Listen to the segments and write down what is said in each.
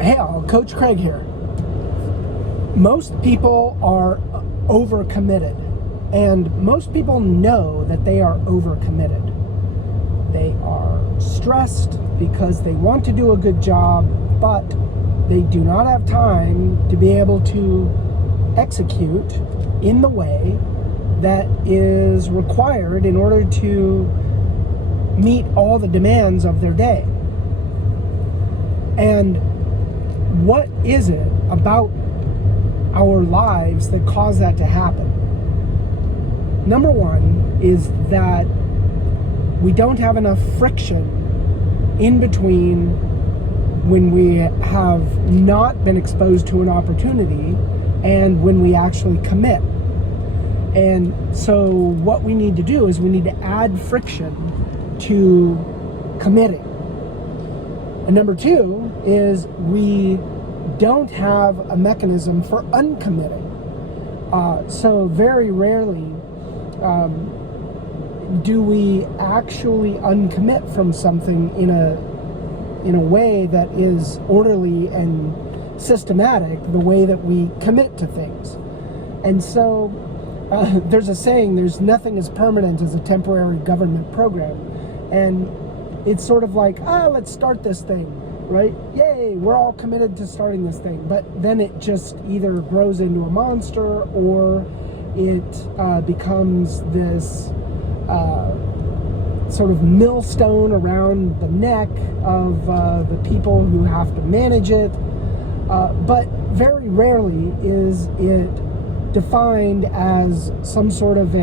Hey all, Coach Craig here. Most people are overcommitted, and most people know that they are overcommitted. They are stressed because they want to do a good job, but they do not have time to be able to execute in the way that is required in order to meet all the demands of their day. And what is it about our lives that cause that to happen? Number one is that we don't have enough friction in between when we have not been exposed to an opportunity and when we actually commit. And so what we need to do is we need to add friction to committing. And number two is we don't have a mechanism for uncommitting. So very rarely do we actually uncommit from something in a way that is orderly and systematic, the way that we commit to things. And so there's a saying, there's nothing as permanent as a temporary government program. And it's sort of like, let's start this thing, right? Yay, we're all committed to starting this thing. But then it just either grows into a monster or it becomes this sort of millstone around the neck of the people who have to manage it. But very rarely is it defined as some sort of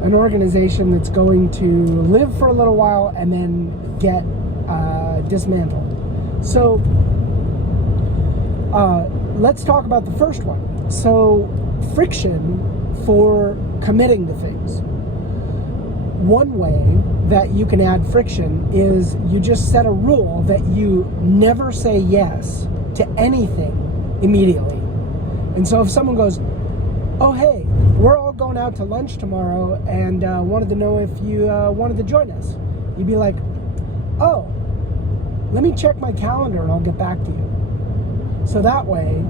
an organization that's going to live for a little while and then get dismantled. So let's talk about the first one. So friction for committing to things. One way that you can add friction is you just set a rule that you never say yes to anything immediately. And so if someone goes, oh hey, we're all going out to lunch tomorrow and wanted to know if you wanted to join us, you'd be like, oh, let me check my calendar and I'll get back to you. So that way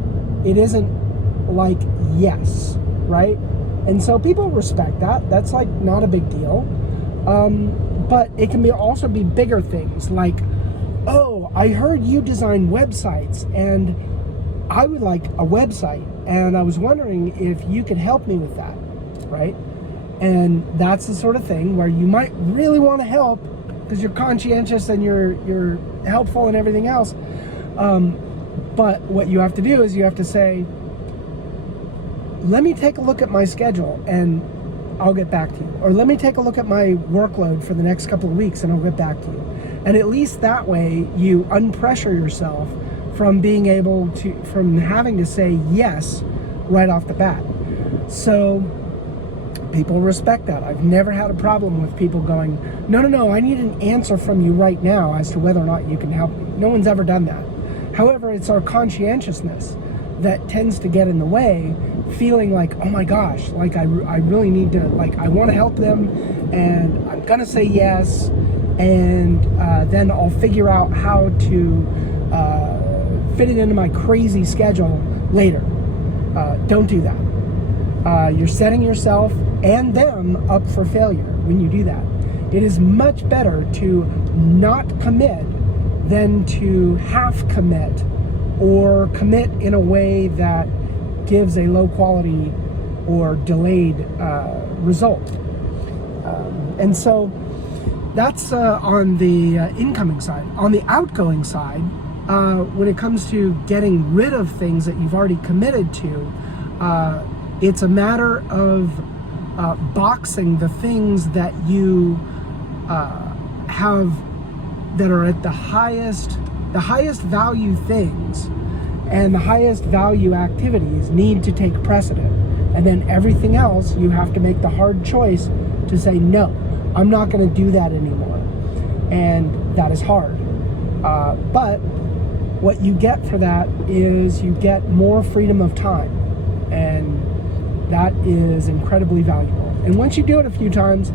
it isn't like yes, right? And so people respect that. That's like not a big deal. But it can also be bigger things like, oh, I heard you design websites and I would like a website and I was wondering if you could help me with that, right? And that's the sort of thing where you might really want to help because you're conscientious and you're helpful and everything else. But what you have to do is you have to say, let me take a look at my schedule and I'll get back to you. Or let me take a look at my workload for the next couple of weeks and I'll get back to you. And at least that way you unpressure yourself from being able to, from having to say yes right off the bat. So people respect that. I've never had a problem with people going, no, I need an answer from you right now as to whether or not you can help me. No one's ever done that. However, it's our conscientiousness that tends to get in the way, feeling like, oh my gosh, like I really need to, like I want to help them and I'm gonna say yes, and then I'll figure out how to fit it into my crazy schedule later. Don't do that. You're setting yourself and them up for failure when you do that. It is much better to not commit than to half commit or commit in a way that gives a low quality or delayed result. And so that's on the incoming side. On the outgoing side, when it comes to getting rid of things that you've already committed to, it's a matter of boxing the things that you have that are at the highest value things and the highest value activities need to take precedent. And then everything else, you have to make the hard choice to say, no, I'm not going to do that anymore. And that is hard. But what you get for that is you get more freedom of time. And that is incredibly valuable. And once you do it a few times,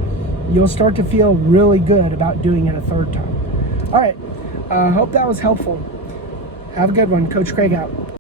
you'll start to feel really good about doing it a third time. All right, hope that was helpful. Have a good one. Coach Craig out.